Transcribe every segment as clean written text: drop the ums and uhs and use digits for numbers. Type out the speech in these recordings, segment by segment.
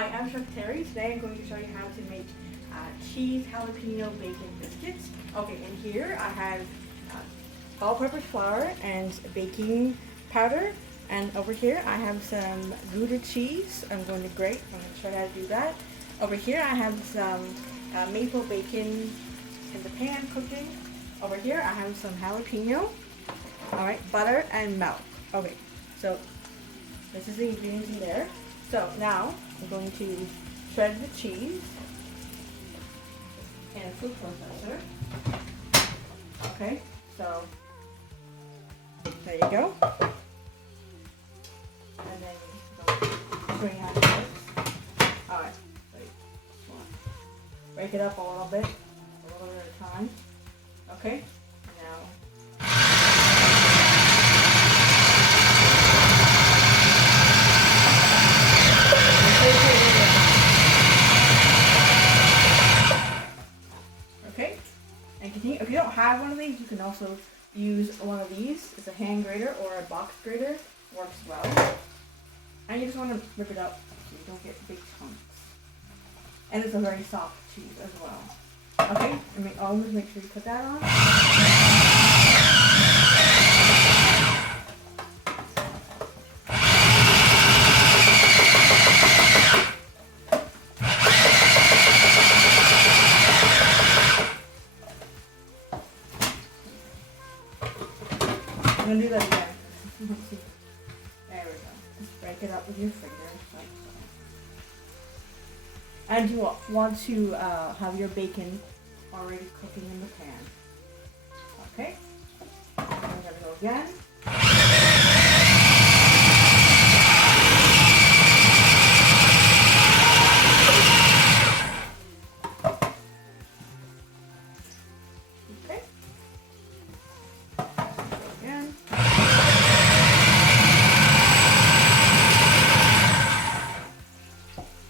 Hi, I'm Chef Terry. Today I'm going to show you how to make cheese jalapeno bacon biscuits. Okay, and here I have all-purpose flour and baking powder. And over here I have some Gouda cheese. I'm going to grate. I'm going to show you how to do that. Over here I have some maple bacon in the pan cooking. Over here I have some jalapeno. Alright, butter and milk. Okay, so this is the ingredients in there. So now I'm going to shred the cheese in a food processor. Okay, so there you go. And then you bring out this. Alright, break it up a little bit at a time. Okay, now. Okay, and continue. If you don't have one of these, you can also use one of these. It's a hand grater or a box grater. Works well. And you just want to rip it up so you don't get big chunks. And it's a very soft cheese as well. Okay, and always make sure you put that on. I'm going to do that again. There we go. Just break it up with your fingers like so. And you want to have your bacon already cooking in the pan. Okay. I'm going to go again. Okay. Again.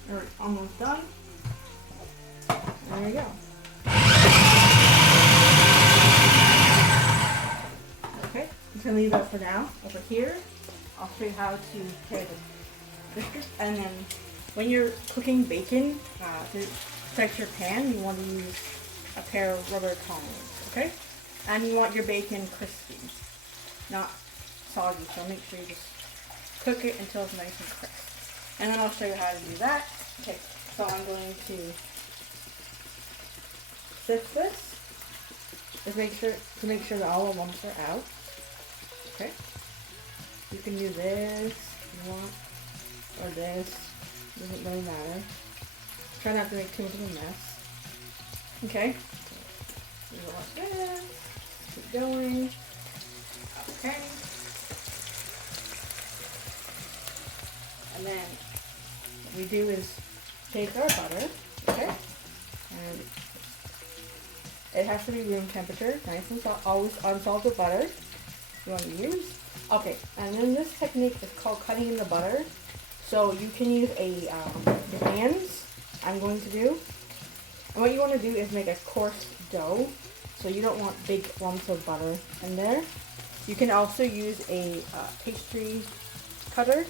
We're almost done. There you go. Okay, I'm gonna leave that for now. Over here, I'll show you how to carry the biscuits. And then when you're cooking bacon, to protect your pan, you want to use a pair of rubber tongs, okay? And you want your bacon crispy, not soggy, so make sure you just cook it until it's nice and crisp. And then I'll show you how to do that. Okay, so I'm going to sift this. Just make sure that all the lumps are out. Okay. You can do this if you want, or this. Doesn't really matter. Try not to make too much of a mess. Okay. So go like this. Keep going. Okay. And then what we do is take our butter, okay, and it has to be room temperature, nice and always unsalted butter you want to use. Okay, and then this technique is called cutting in the butter. So you can use the hands, I'm going to do. And what you want to do is make a coarse dough, so you don't want big lumps of butter in there. You can also use a pastry cutter.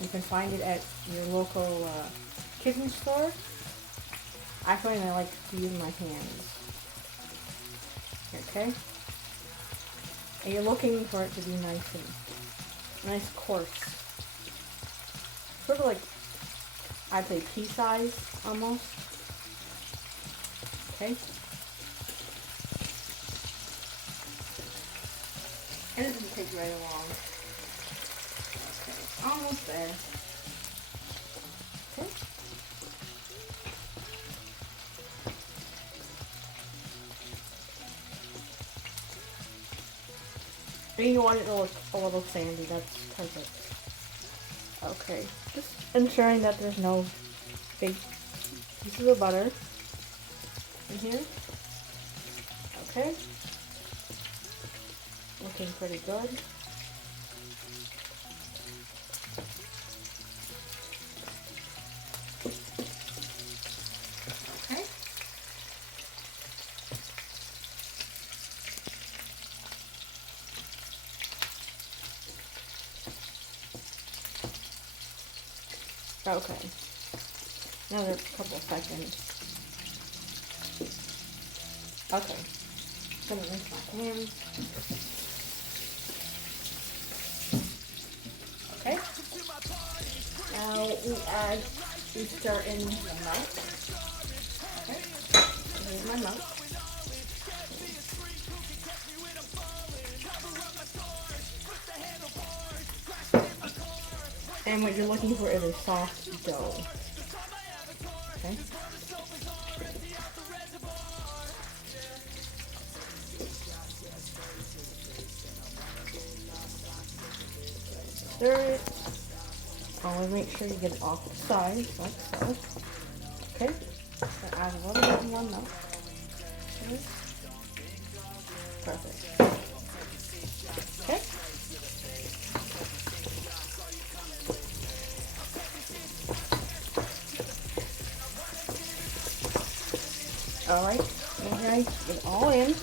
You can find it at your local kitchen store. Actually, I like to use my hands. Okay? And you're looking for it to be nice coarse. Sort of like, I'd say pea size, almost. Okay? And it doesn't take right along. Okay, almost there. Okay? And you want it to look a little sandy, that's perfect. Okay, just ensuring that there's no big pieces of butter in here. Okay. Looking pretty good. Okay. Okay. another couple of seconds. Okay, gonna rinse my hands. Okay, now we stir in the milk. Okay, here's my milk. And what you're looking for is a soft dough. Okay. Stir it. Always make sure you get it off the sides, like so. Okay. So add a little bit more milk. Okay. Perfect. Okay. Alright, and guys, get it all in.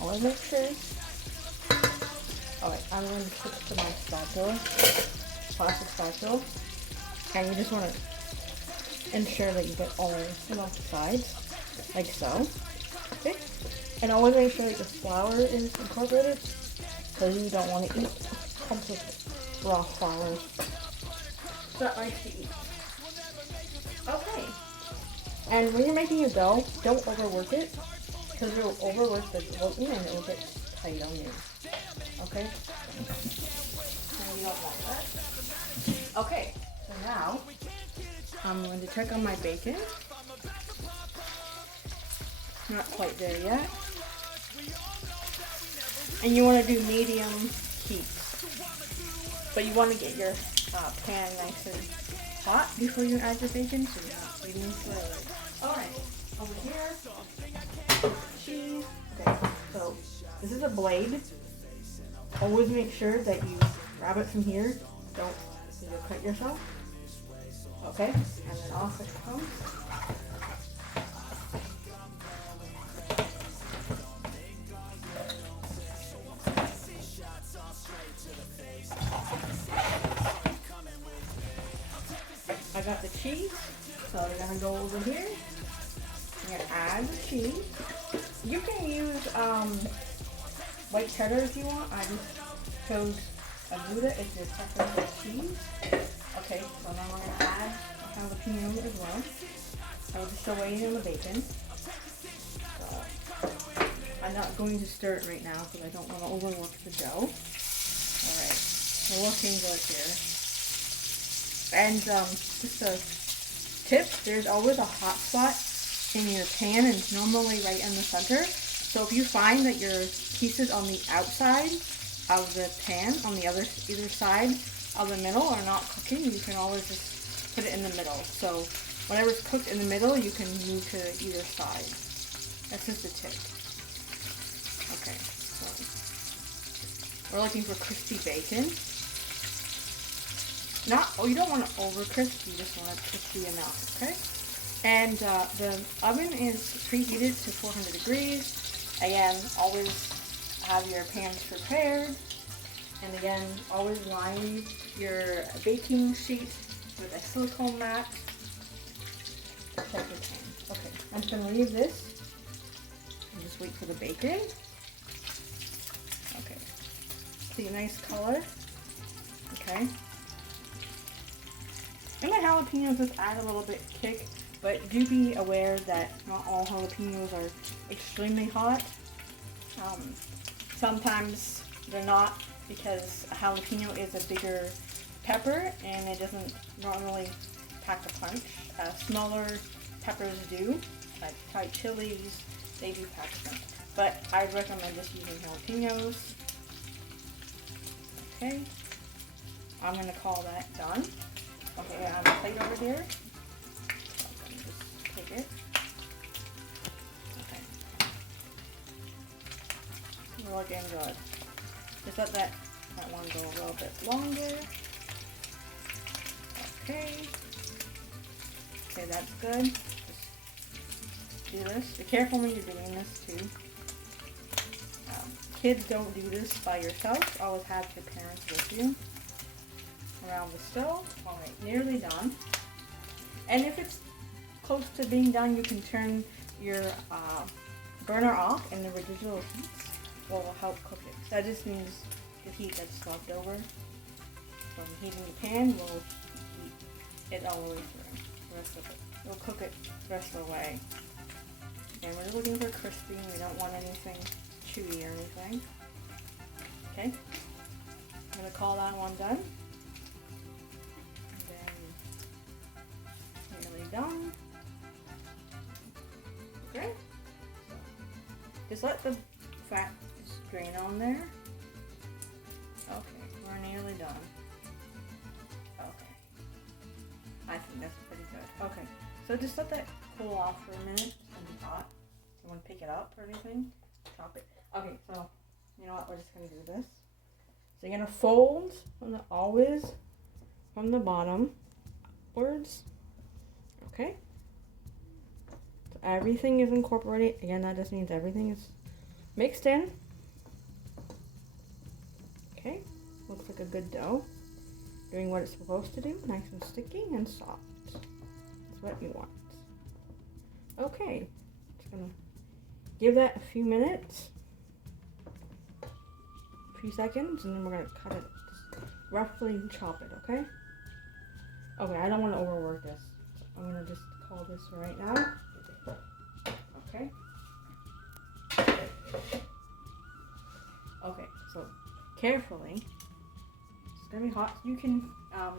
Always make sure. Alright, I'm going to switch to my spatula, plastic spatula, and you just want to ensure that you get all of off the sides, like so. Okay, and always make sure that the flour is incorporated, because you don't want to eat clumps of raw flour. It's not nice to eat. Okay. And when you're making your dough, don't overwork it, because you'll overwork the gluten and it will get tight on you. Okay? So you don't want that. Okay, so now I'm going to check on my bacon. Not quite there yet. And you want to do medium heat. But you want to get your pan nice and hot before you add your bacon, so you're not bleeding slowly. Alright, over here, cheese. Okay, so this is a blade. Always make sure that you grab it from here. Don't cut yourself. Okay, and then off it comes. I got the cheese, so we're gonna go over here. I'm gonna add the cheese. You can use white cheddar if you want. I just chose a Gouda if your preference is cheese. Okay, so now I'm gonna add a jalapeno as well. I was still waiting on the bacon. So I'm not going to stir it right now because I don't want to overwork the dough. Alright, we're looking good here. And just a tip, there's always a hot spot in your pan, and it's normally right in the center. So if you find that your pieces on the outside of the pan, on the either side of the middle, are not cooking, you can always just put it in the middle. So whatever's cooked in the middle, you can move to either side. That's just a tip. Okay, so we're looking for crispy bacon. You don't want to over crisp, you just want a crispy enough, okay? And the oven is preheated to 400 degrees. Again, always have your pans prepared. And again, always line your baking sheet with a silicone mat. Protect your pan. Okay, I'm just going to leave this and just wait for the bacon. Okay, see a nice color. Okay. And my jalapenos just add a little bit kick, but do be aware that not all jalapenos are extremely hot. Sometimes they're not, because a jalapeno is a bigger pepper and it doesn't normally pack a punch. Smaller peppers do, like Thai chilies, they do pack a punch. But I'd recommend just using jalapenos. Okay, I'm going to call that done. Okay, I have a plate over here. So I'm just take it. Okay. We're looking good. Just let that one go a little bit longer. Okay. Okay, that's good. Just do this. Be careful when you're doing this too. Kids, don't do this by yourself. Always have your parents with you. Around the stove. Alright, nearly done. And if it's close to being done, you can turn your burner off, and the residual heat will help cook it. So that just means the heat that's left over from heating the pan will heat it all the way through the rest of it. It'll cook it the rest of the way. And we're looking for crispy. We don't want anything chewy or anything. Okay. I'm gonna call that one done. And then nearly done. Okay. Just let the fat drain on there. Okay, we're nearly done. Okay. I think that's pretty good. Okay, so just let that cool off for a minute. It's gonna be hot. You want to pick it up or anything? Chop it. Okay, so you know what? We're just gonna do this. So you're gonna fold always from the bottom upwards. Okay. So everything is incorporated. Again, that just means everything is mixed in. Okay. Looks like a good dough. Doing what it's supposed to do. Nice and sticky and soft. That's what you want. Okay. Just gonna give that a few minutes. A few seconds, and then we're gonna cut it. Just roughly chop it, okay? Okay, I don't want to overwork this. So I'm gonna just call this right now. Okay. Okay, so carefully. It's gonna be hot. You can, I'll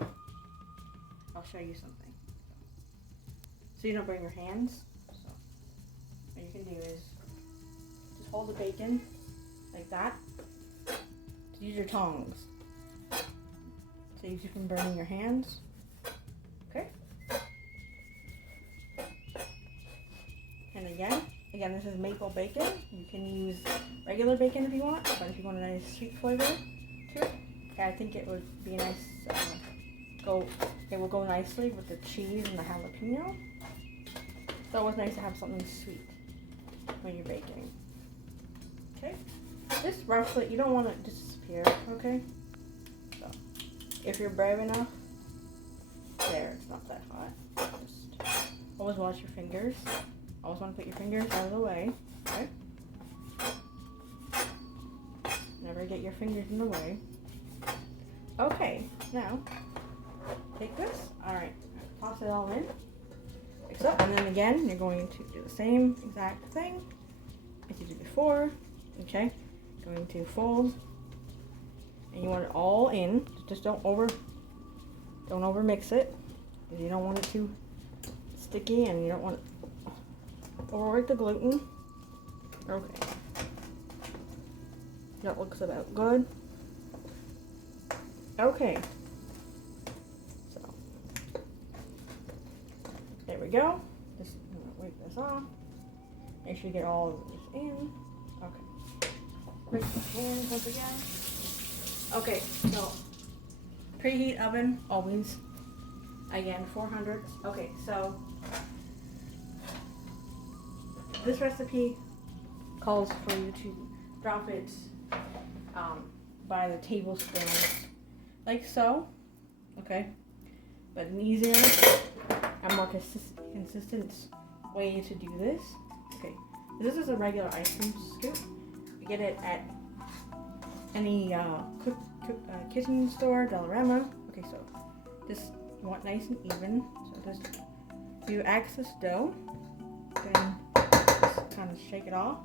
show you something. So you don't burn your hands. So what you can do is just hold the bacon like that. Use your tongs. Saves you from burning your hands. Okay. And again, this is maple bacon. You can use regular bacon if you want, but if you want a nice sweet flavor to it, okay, I think it would be nice. It will go nicely with the cheese and the jalapeno. It's always nice to have something sweet when you're baking. Okay. Just roughly, you don't want it to disappear, okay? So, if you're brave enough, there, it's not that hot. Just always watch your fingers. Always want to put your fingers out of the way, okay? Never get your fingers in the way. Okay, now, take this, alright, toss it all in. Mix up, and then again, you're going to do the same exact thing as you did before, okay? Going to fold, and you want it all in. Just don't over mix it, because you don't want it too sticky, and you don't want to overwork the gluten. Okay, that looks about good. Okay, so there we go. Just wipe this off. Make sure you get all of this in. Okay. Rinse the hands once again. Okay, so preheat oven always. Again, 400. Okay, so this recipe calls for you to drop it by the tablespoon, like so. Okay, but an easier and more consistent way to do this. Okay, this is a regular ice cream scoop. You get it at any kitchen store, Dollarama. Okay, so just you want nice and even. So just do excess dough, then just kind of shake it off.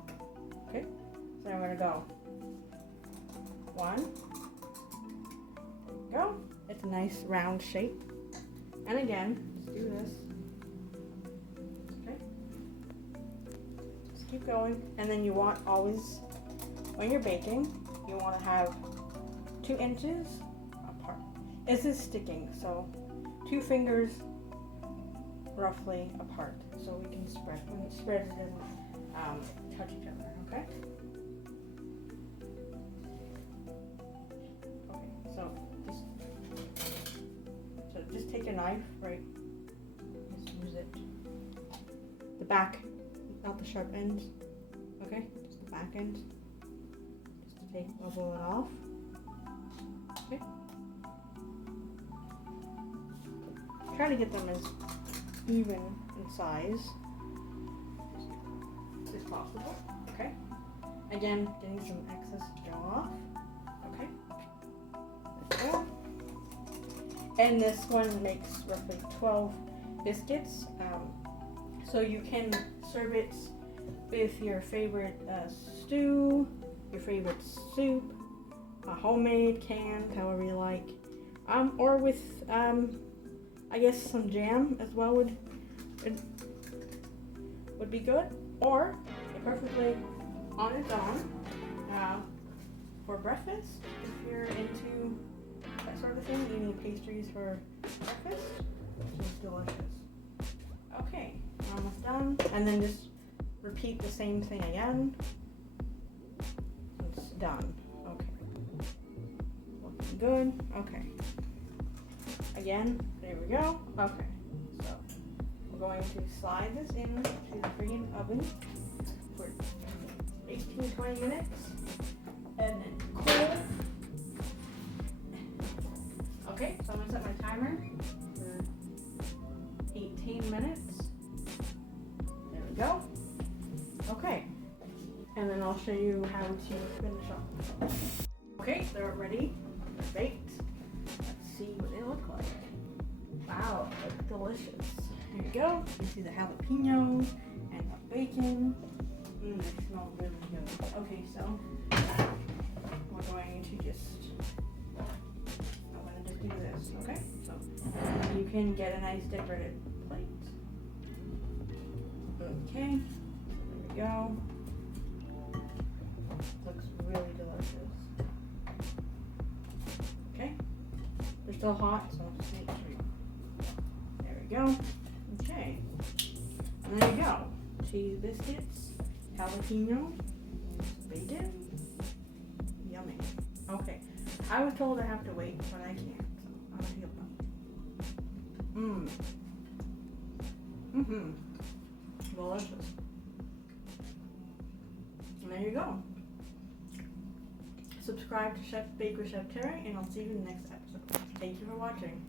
Okay, so I'm gonna go 1. There we go. It's a nice round shape. And again, just do this. Okay. Just keep going, and then you want always, when you're baking, you want to have 2 inches apart. This is sticking, so 2 fingers roughly apart, so we can spread. When it spreads, it doesn't touch each other. Okay. Okay. So just take a knife, right? Just use it. The back, not the sharp ends. Okay, just the back end. Level it off. Okay. Try to get them as even in size as possible. Okay. Again, getting some excess dough off. Okay. There we go. And this one makes roughly 12 biscuits. So you can serve it with your favorite stew, your favorite soup, a homemade, canned, however you like, or with I guess some jam as well would be good, or perfectly on its own for breakfast if you're into that sort of thing, eating pastries for breakfast, which is delicious. Okay, almost done, and then just repeat the same thing again. It's done. Okay, looking good. Okay, again, there we go. Okay, so we're going to slide this into the freaking oven for 18-20 minutes, and then cool. Okay, so I'm gonna set my timer for 18 minutes. There we go. Okay, and then I'll show you how to finish off. Okay, they're ready. They're baked. Let's see what they look like. Wow, they look delicious. Here you go. You see the jalapeños and the bacon. They smell really good. Okay, so we're going to just do this, okay? So you can get a nice decorated plate. Okay, there we go. Looks really delicious. Okay, they're still hot, so I'll just make sure. There we go. Okay, and there you go. Cheese biscuits, jalapeno, bacon. Yummy. Okay, I was told I have to wait, but I can't. I'm gonna feel that. Delicious. And there you go. Subscribe to Chef Baker Chef Terri, and I'll see you in the next episode. Thank you for watching.